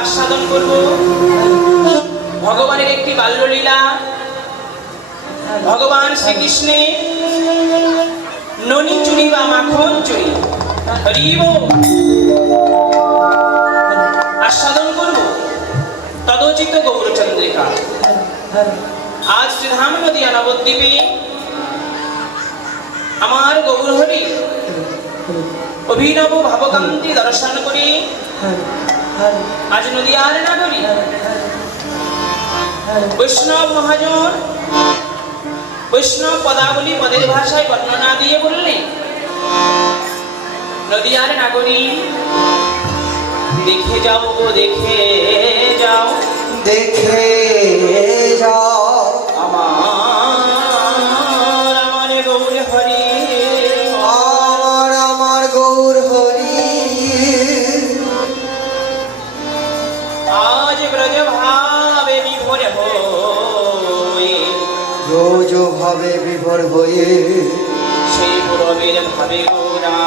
আস্বাদন করব ভগবানের একটি বাল্যলীলা। ভগবান শ্রীকৃষ্ণের ননি চুরি বা মাখন চুরি আস্বাদন করব তদোচিত গৌরচন্দ্রিকা। আজ শ্রীধাম নদী নবদ্বীপে আমার গৌরহরি অভিনব ভাবকান্তি দর্শন করে আজ নদিয়ার নাগরী বৈষ্ণব মহাজন বৈষ্ণব পদাবলী পদের ভাষায় বর্ণনা দিয়ে বললেন, নদিয়ার নাগরী দেখে যাও গো, দেখে যাও, দেখে যাও আমার গৌর হরি, আমার গৌর হরি। আজ ব্রজ ভাবে বিভোর হয়ে, রোজ ভাবে বিভোর হয়ে, সেই পুরবের ভাবে গোরা,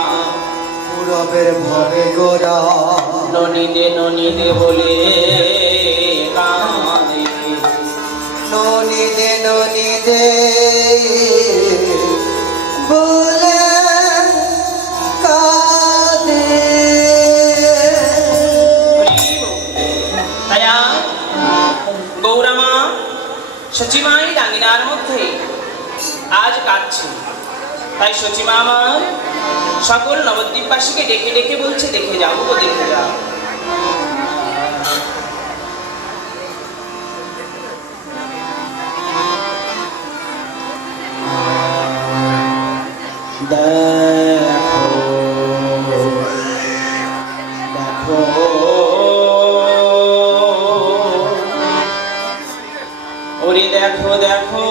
পুরবের ভাবে গোরা, ননিদে ননিদে বলে কাঁদে, ননিদে ননিদে বলে কাঁদে। তায়া গৌরামা সচিমাই ডাঙ্গিনার মধ্যে আজ কাঁদছে। তাই সচিমা আমার সকল নবদ্বীপবাসীকে ডেকে ডেকে বলছে, দেখে যাও গো, দেখে যাও। দেখো দেখো ওরে দেখো দেখো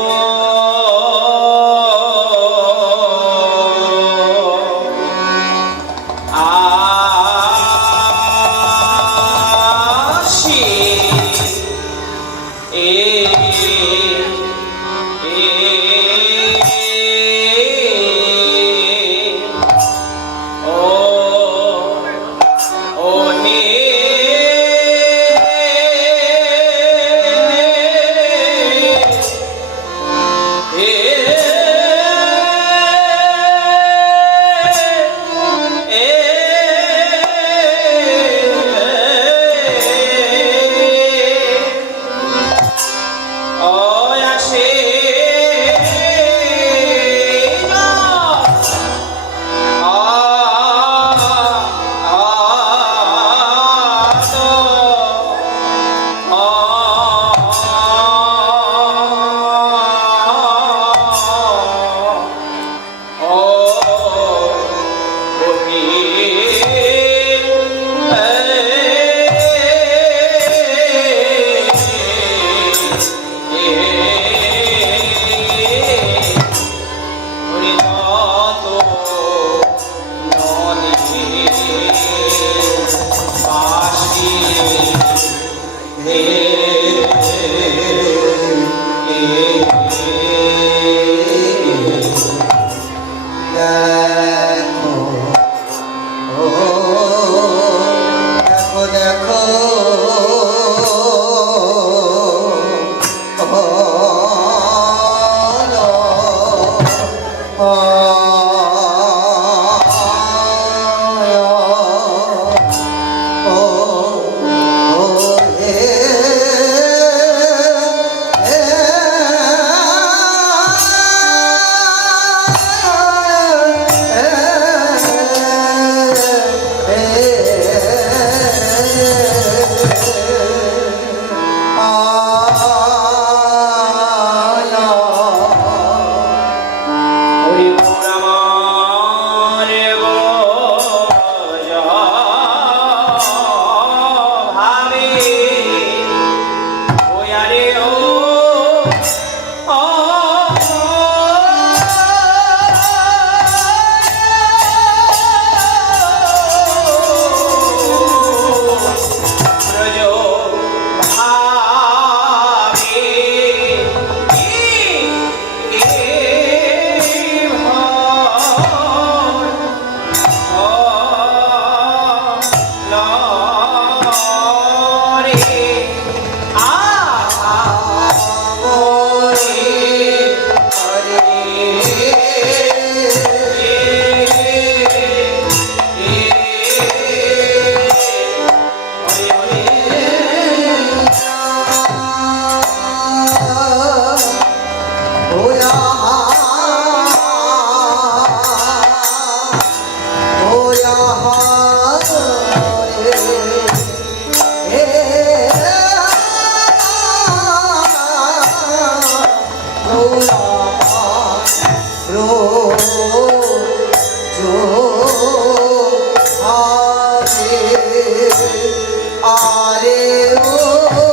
হরি রামা जो आरे ओ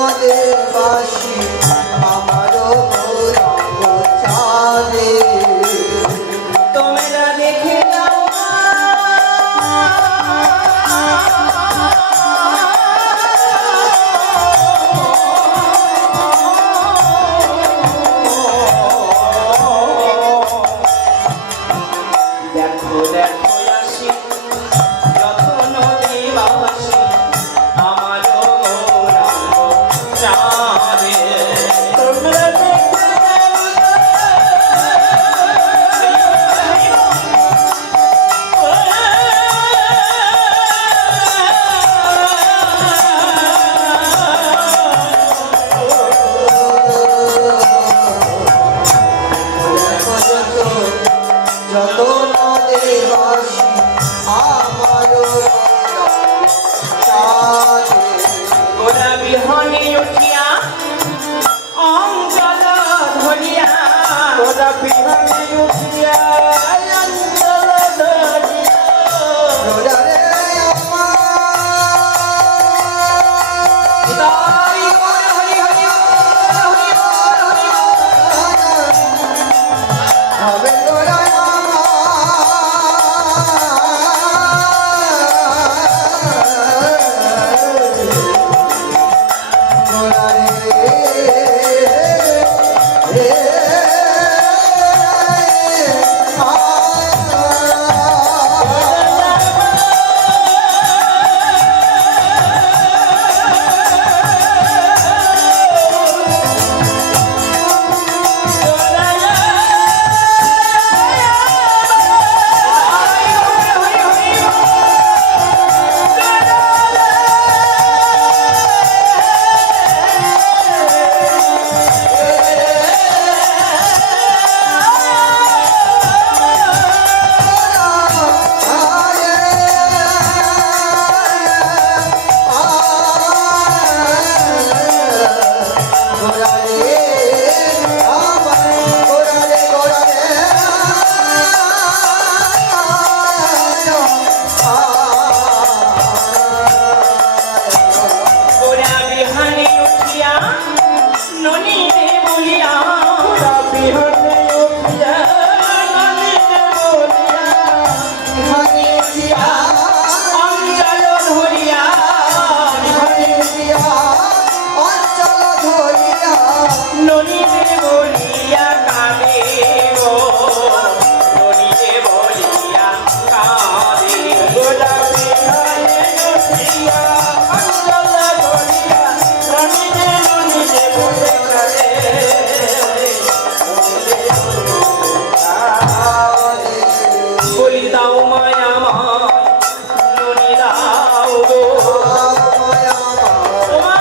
নদের বাসি আমারও গৌরঙ্গ চাঁদে তোমরা দেখে নাও দেখো দেখো আসি যত নদী বাসি আমার গৌরাঙ্গ চাঁদে তোমরা দেখে যত নদের বাসি আমারও গৌরঙ্গ চাঁদে গোরা বিহনে উঠিয়া অঞ্চল ধরিয়া গোরা বিহনে উঠিয়া অঞ্চল ধরিয়া রোজারে আমার তাই হরি হরি হরি হরি হবে গোড়ায় গোরা বিহনে উঠিয়া ননীতে বলিয়া গোরা বিহনে উঠিয়া ননীতে বলিয়া অঞ্চল ধরিয়া অঞ্চল ধরিয়া ননীতে বলিয়া কাঁদে গো ননীতে বলিয়া কাঁদে গোরা বিহনে উঠিয়া অঞ্চল ধরিয়া ননীতে বলে কাঁদে বলি দাও মায়া মায় ননী দাও গো ও মা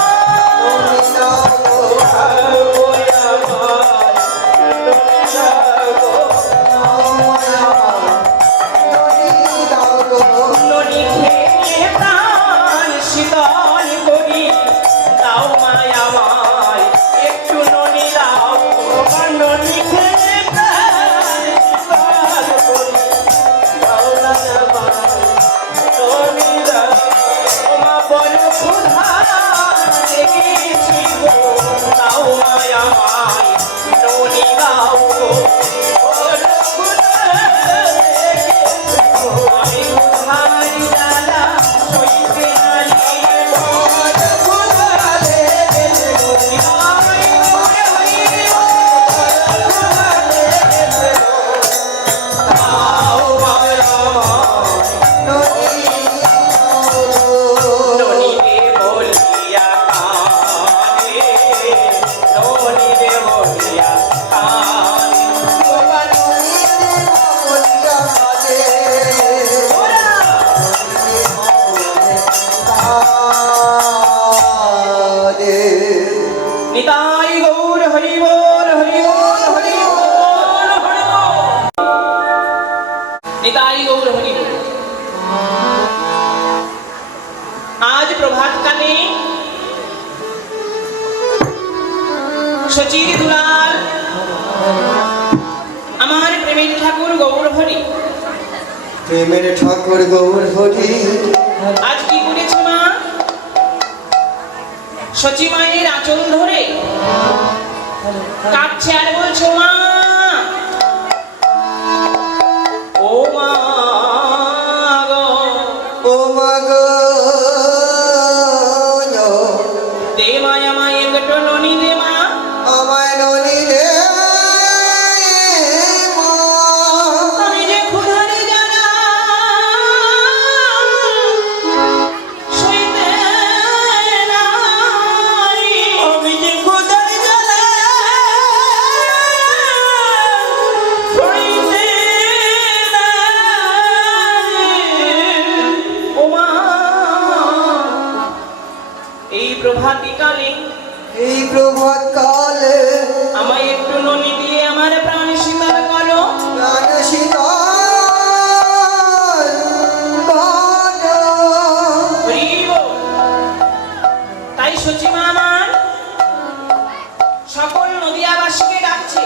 ননী খেয়ে প্রাণ শীতল করি দাও মায়া মায় একটু ননী দাও ননী খেয়ে প্রাণ শীতল করি দাও না মায় ননী দাও ও মা বড় ক্ষুধা লেগেছি গো দাও মায়া মায় ননী দাও গো বড় ক্ষুধা আমি ক্ষুধার জ্বালা সইতে নারি বড় ক্ষুধা লেগেছে গো আমি মরে হইব ক্ষুধা লেগেছে গো দাও মায়া মায় ননীতে বলিয়া কাঁদে ননীতে বলিয়া কাঁদে গোপাল গোরা নিতাই গৌর হরি বল হরি বল হরি বল হরি বল নিতাই গৌর হরি বল আজ প্রভাতকালে সচির দুলাল আমার প্রেমের ঠাকুর গৌর হরি প্রেমের ঠাকুর গৌর হরি আজ কি করেছে মা সচিমায়ের আঁচল ধরে কাঁদছে আর বলছো মা, ও মা গো, ও মা গো দে মায় আমায় একটু ননি দে মা, আমায় ননি রে মা। আমি যে ক্ষুধারে জ্বালা সইতে নারি, আমি যে ক্ষুধারে জ্বালা সইতে নারি। ও মা, এই প্রভাতী কালে এই প্রভাত কালে আমায় একটু ননি দিয়ে আমার প্রাণ শীতল করো। প্রাণ শীতল করো। হরিব। তাই সচিমা আমার সকল নদিয়াবাসীকে ডাকছে,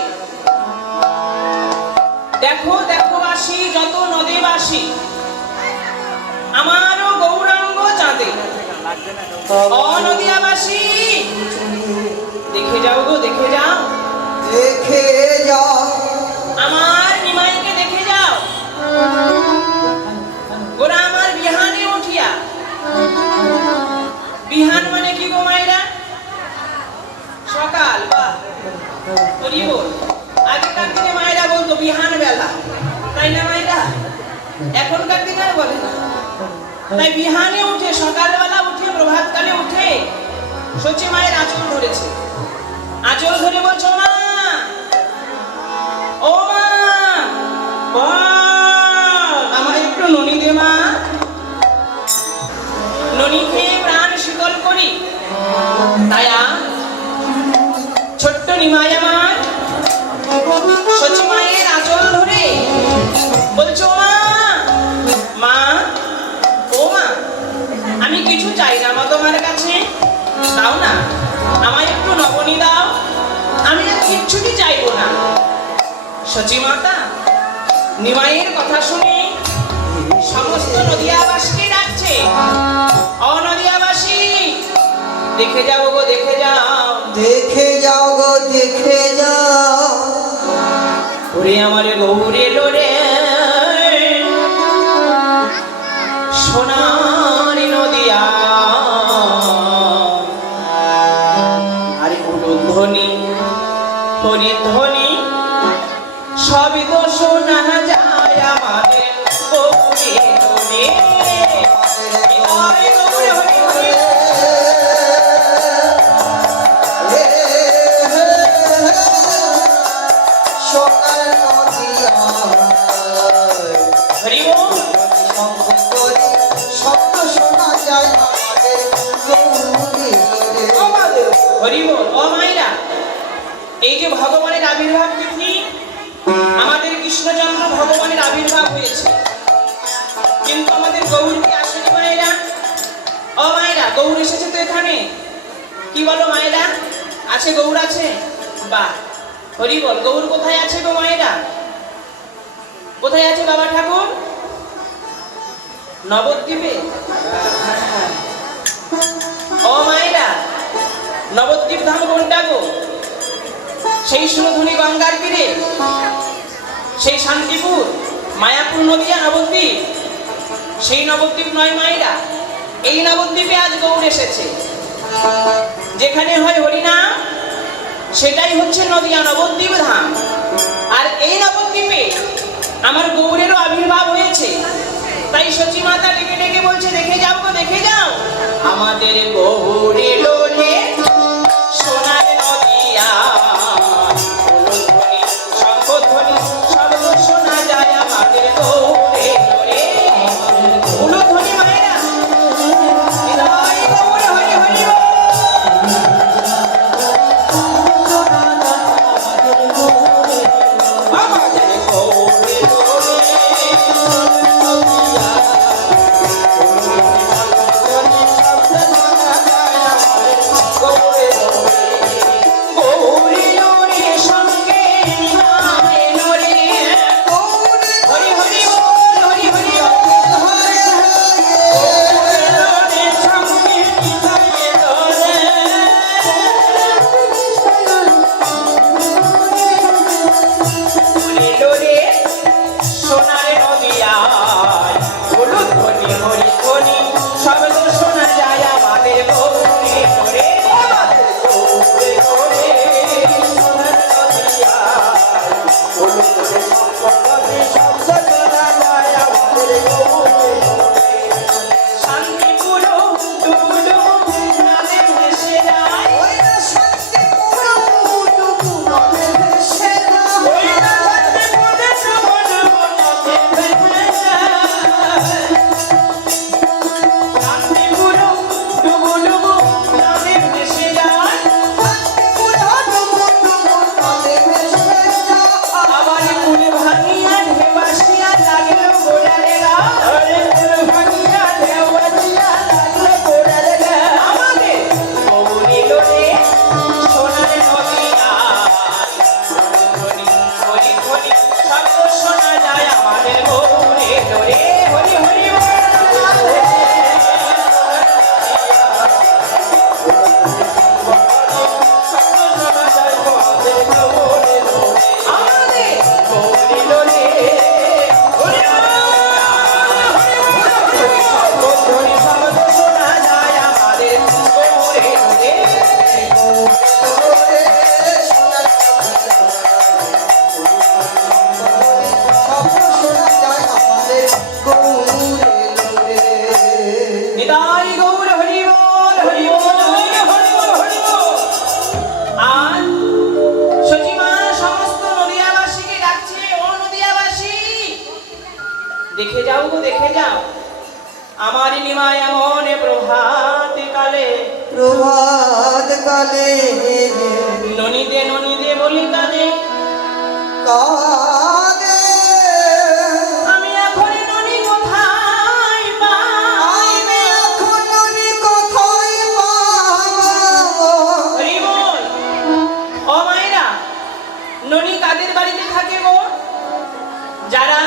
দেখো দেখো বাসী যত নদীবাসী, আমারও গৌরাঙ্গ চাঁদে, অনদিয়াবাসী দেখে যাও গো, দেখে যাও, দেখে যাও আমার নিমাইকে দেখে যাও। গোরা আমার বিহানে উঠিয়া, বিহান মানে কি গো মায়েরা? সকাল বা হরি বল। আগেকার দিনে মায়েরা বলতো বিহান বেলা, তাই না মায়েরা? এখনকার দিনে আর বলে না। তাই বিহানে উঠে, সকালবেলা উঠে, প্রভাতকালে উঠে সচি মায়ের আঁচল ধরেছে। আঁচল ধরে বলছো মা, ও মা বল, আমার একটু ননি দে মা, ননি খেয়ে প্রাণ শীতল করি। তাই ছোট্ট নিমাই আমার সচি মায়ের আঁচল ধরে বলছো মা, মা ও মা, আমি কিছু চাই না মা তোমার কাছে, দাও না আমায় একটু নবনী দাও, আমি আর কিচ্ছুটি চাইবো না। সচি মাতা নিমাইয়ের কথা শুনে সমস্ত নদিয়াবাসীকে ডাকছে, অনদিয়াবাসী দেখে যাও গো, দেখে যাও, দেখে যাও গো, দেখে যাও। ওরে আমার গৌরে লোরে সোনার নদিয়া, আরে উলুধ্বনি হরিধ্বনি সবই তো শোনা যায় আমাদের গৌরে লোরে। গৌরে হরি হরি। সকাল নদিয়া হরি বল। শব্দ শোনা যায় আমাদের গৌরী লোরে। আমাদের হরি বল। ও মায়েরা, এই যে ভগবানের আবির্ভাব তিথি, আমাদের কৃষ্ণচন্দ্র ভগবানের আবির্ভাব হয়েছে, কিন্তু আমাদের গৌর কি আসেনি মায়েরা? ও মায়েরা, গৌর এসেছে তো এখানে, কি বলো মায়েরা? আছে, গৌর আছে? বাহ, হরি বল। গৌর কোথায় আছে গো মায়েরা? কোথায় আছে বাবা ঠাকুর? নবদ্বীপে। ও মায়েরা, নবদ্বীপ ধাম কোনটা গো? সেই সুরধুনি গঙ্গার তীরে, সেই শান্তিপুর, মায়াপুর, নদিয়া, নবদ্বীপ, সেই নবদ্বীপ নয় মায়েরা। এই নবদ্বীপে আজ গৌর এসেছে। যেখানে হয় হরিনাম সেটাই হচ্ছে নদিয়া নবদ্বীপ ধাম। আর এই নবদ্বীপে আমার গৌরেরও আবির্ভাব হয়েছে। তাই সচি মাতা ডেকে ডেকে বলছে, দেখে যাও গো, দেখে যাও, আমাদের গৌরে লোরে সোনার নদিয়া, উলুধ্বনি শঙ্খধ্বনি শব্দ শোনা যায় আমাদের গৌরে লোরে। উলুধ্বনি মায়েরা, হৃদয় গৌর হরি হরি বল। আমাদের গৌরে লোরে নদিয়া, উলুধ্বনি শঙ্খধ্বনি শব্দ শোনা যায় আমার নিমাই এমন প্রভাত কালে প্রভাত কালে ননিদে ননিদে বলি কাঁদে। কাঁদে আমি এখন ননি কোথায় পাই? আমি এখন ননি কোথায় পাবো? হরি বল। ও মায়েরা, ননি কাদের বাড়িতে থাকে গো? যারা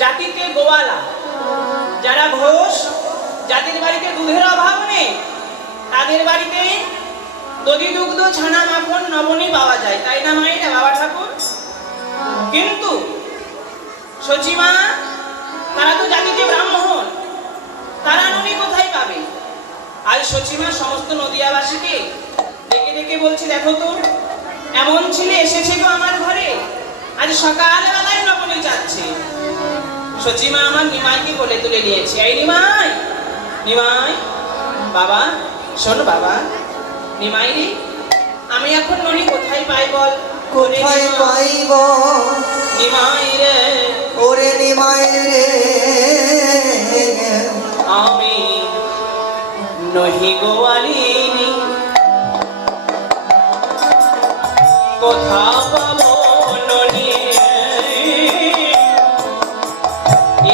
জাতিতে গোয়ালা, যারা ঘোষ, যাদের বাড়িতে দুধের অভাব নেই, তাদের বাড়িতে দধি দুগ্ধ ছানা মাখন নবনী পাওয়া যায়, তাই না মায়েরা বাবা ঠাকুর? কিন্তু সচিমা তারা তো জাতিতে ব্রাহ্মণ, তারা ননি কোথায় পাবে? আজ সচিমা সমস্ত নদিয়াবাসীকে ডেকে ডেকে বলছে, দেখো তো এমন ছেলে এসেছে তো আমার ঘরে, আজ সকালবেলায় নবনী যাচ্ছে। সচিমা আমার নিমাইকে কোলে তুলে নিয়েছে। এই নিমাই, নিমাই বাবা, শোন বাবা, নিমাই রে, আমি এখন ননি কোথায় পাই বল? কোথায় পাইব নিমাই রে, ওরে নিমাই রে, আমি নহি গোয়ালিনী, কোথা পাবো ননি?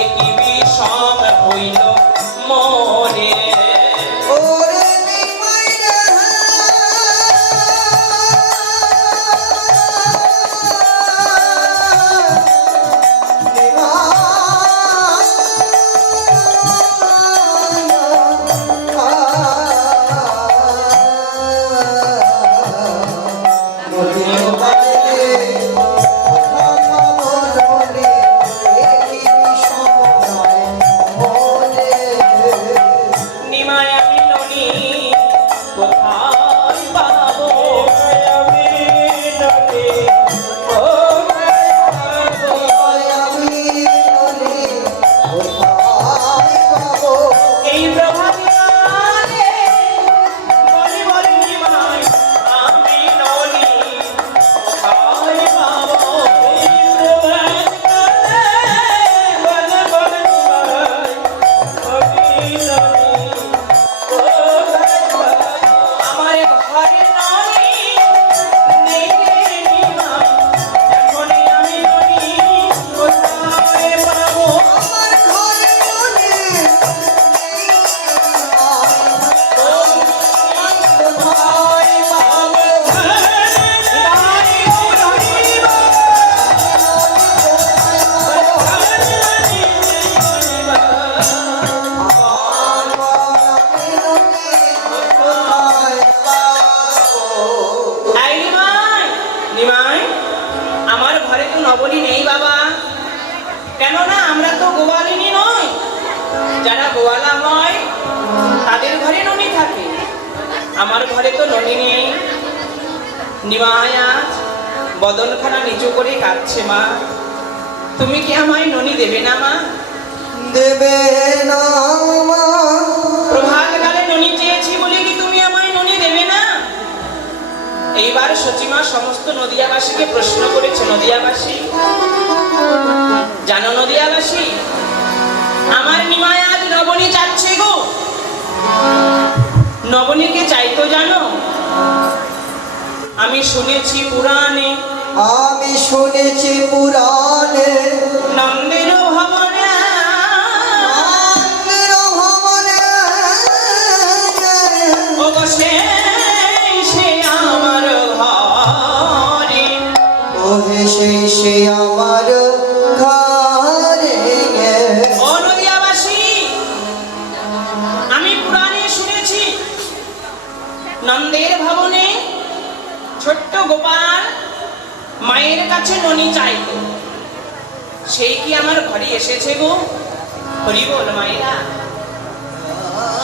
একই বিষম হইল মরে। ওরে নিমাই রে, নিমাই আমি ননি কোথায় পাবো? আমি ননি কোথায় পাবো? এই প্রভাতে বলি বলি নিমাই, আমি ননি কোথায় পাবো? এই প্রভাতে বলি বলি নিমাই, আমি ননি কোথায় পাবো? আমার ঘরে ননি নেই রে নিমাই, এখন আমি ননি কোথায় পাবো? এই নিমাই, নিমাই, আমার ঘরে তো নবনী নেই বাবা। কেননা আমরা তো গোয়ালিনী নই, যারা গোয়ালা হয় তাদের ঘরে ননি থাকে, আমার ঘরে তো ননি নেই। নিমাই আজ বদনখানা নিচু করে কাঁদছে। মা, তুমি কি আমায় ননি দেবে না মা? দেবে না মা, প্রভাতকালে ননি চেয়েছি বলে কি তুমি আমায় ননি দেবে না? এইবার সচিমা সমস্ত নদিয়াবাসীকে প্রশ্ন করেছে। নদিয়াবাসী জানো, নদিয়াবাসী আমার নিমাই আজ নবনী চাচ্ছে গো। নবনীকে চাইতো জানো? আমি শুনেছি পুরাণে, আমি শুনেছি পুরাণে, নন্দের ভবনে নন্দের ভবনে, ও গো সে আমার ঘরে। ওহে সে আমার ঘরে। ও নদিয়াবাসী, আমি পুরাণে শুনেছি নন্দের ভবনে ছোট্ট গোপাল মায়ের কাছে ননি চাইতো, সেই কি আমার ঘরে এসেছে গো? হরি বল মায়েরা।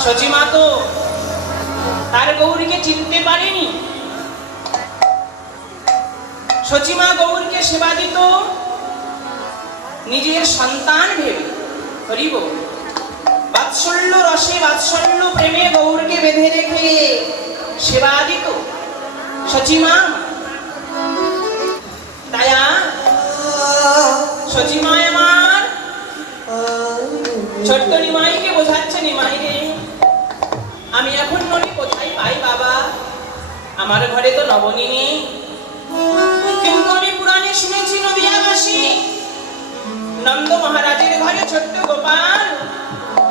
সচিমা তো তার গৌরীকে চিনতে পারেনি। সচিমা গৌরীকে সেবা দিত নিজের সন্তান ভেবে। হরি বল। বাৎসল্য রসে বাৎসল্য প্রেমে গৌরকে বেঁধে রেখে সেবা দিত সচিমা। দয়া সচিমা আমার ছোট্ট নিমাইকে বোঝাই ঘরে তো নবনী নেই, কিন্তু আমি পুরাণে শুনেছি নদিয়াবাসী নন্দ মহারাজের ঘরে ছোট্ট গোপাল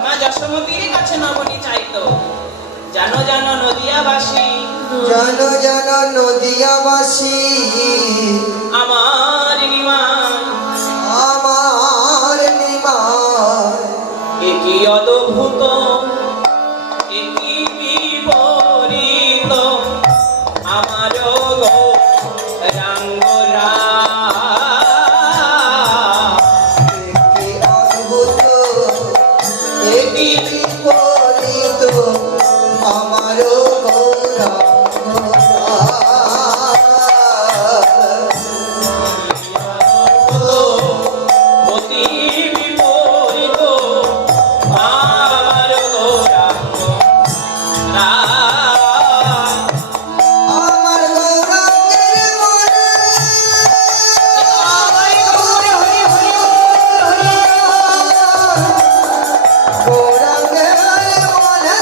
মা যশোমতীর কাছে নবনী চাইতো। জানো জানো নদিয়াবাসী, জানো জানো নদিয়াবাসী, আমার নিমাই, আমার নিমাই এ কি অদ্ভুত, এ কি বিপরীত, আমার গৌরাঙ্গরা। কি অদ্ভুত, এটি বিপরীত, আমারও অতি বিপরীত, আমার গৌরাঙ্গরা। আমার গৌরাঙ্গের মনে গৌরাঙ্গের মনে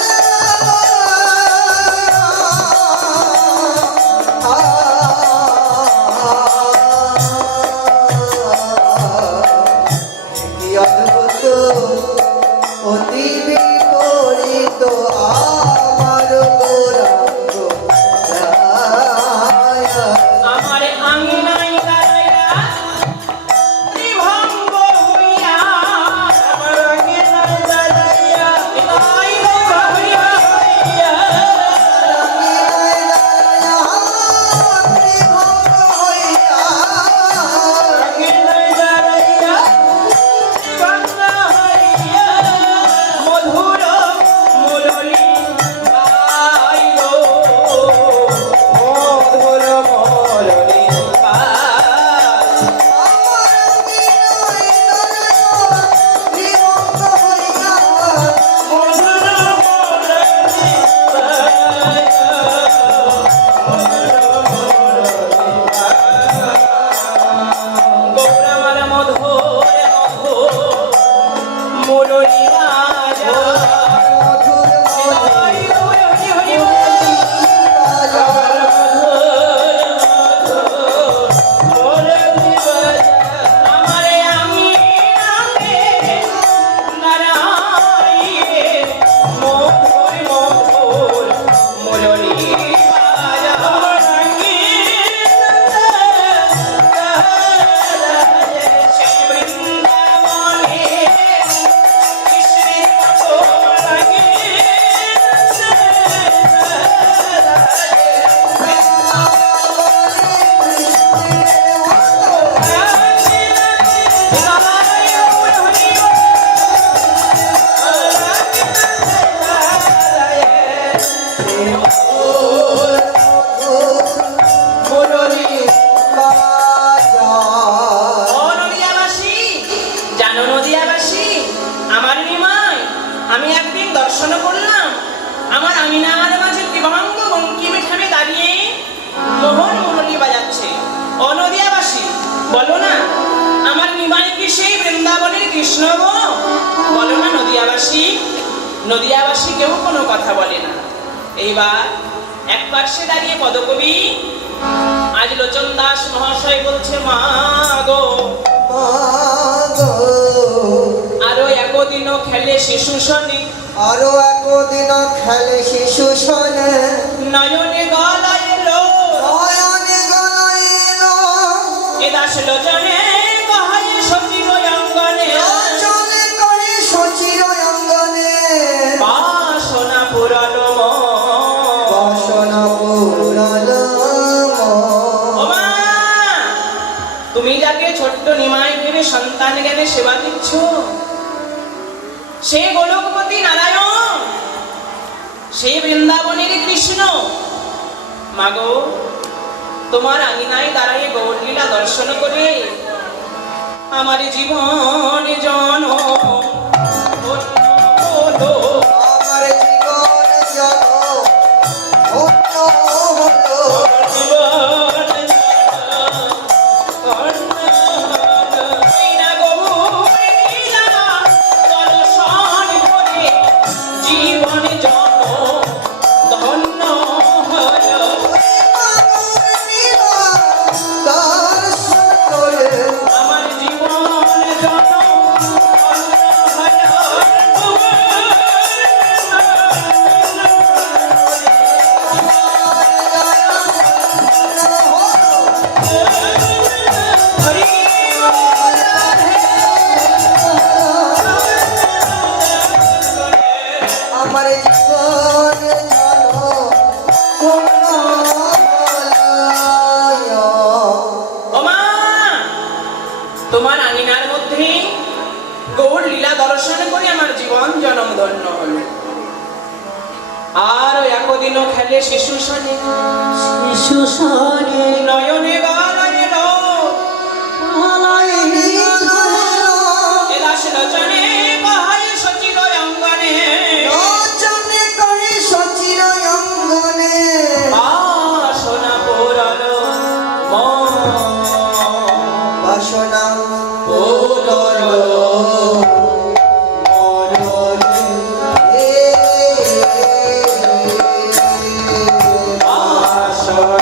কি অদ্ভুত, অতি বিপরীত, আমার গৌরাঙ্গ রায়। আমার আঙিনায় দাঁড়াইয়া ত্রিভঙ্গ হইয়া, আমার আঙিনায় দাঁড়াইয়া নিতাই গৌর হইয়া হইয়া, আঙিনায় দাঁড়াইয়া ত্রিভঙ্গ হইয়া, মধুর মুরলী গাইল, মধুর মুরলী গাইল। গৌরামার মধুর মধুর মুরলী রাজা, হরি হরি হরি আমারে আমি নারায়ণে মধুর মধুর মুরলী রাজা, শ্রী বৃন্দাবনে কৃষ্ণের জানো নদিয়াবাসী, আমার নিমাই আমি একদিন দর্শন করলাম, আমার আমিনার মাঝে ত্রিভঙ্গ বঙ্কিম ঠামে দাঁড়িয়ে মোহন মুরলী বাজাচ্ছে। ও নদিয়াবাসী, বলো না আমার নিমাই কি সেই বৃন্দাবনের কৃষ্ণ গো? বলো না নদিয়াবাসী। নদিয়াবাসী কেউ কোনো কথা বলে না। এইবার এক পার্শ্বে দাঁড়িয়ে পদকবি আজ লোচন দাস মহাশয় বলছে, মা গো আরো একদিনও খেলে শিশু শনি, আরো একদিন খেলে শিশু শোনে, নয়নে গলায় এলো নয়নে গলাইল, এ দাস লোচনে কহায় সচিব অঙ্গনে, চলে করে সচির অঙ্গনে, বাসনা পুরানো বাসনা পুরানো। ও মা, তুমি যাকে ছোট্ট নিমাই ভেবে সন্তান জ্ঞানে সেবা দিচ্ছ, সে গোলকপতি নারায়ণ, সে বৃন্দাবনের কৃষ্ণ। মাগো তোমার আঙিনায় দাঁড়াইয়ে গৌরলীলা দর্শন করে আমার জীবন জন আমার জীবন জন ধন্য হলো, জীবন জন ধন্য হল। দিনও খেলে শিশু সনে শিশু সনে নয়নে গলায় লো আলাইনি ধরো এদাস লোচনে কহায় সচিল অঙ্গনে লোচনে করে সচির অঙ্গনে বাসনা পুরল মন বাসনা পুরলো বাসনা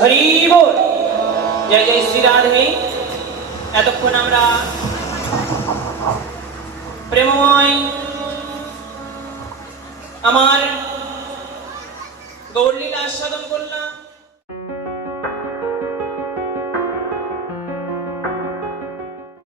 হরি বল। জয় জয় শ্রী রাধে। এতক্ষণ আমরা প্রেমময় আমার গৌরলীলা আস্বাদন করলাম।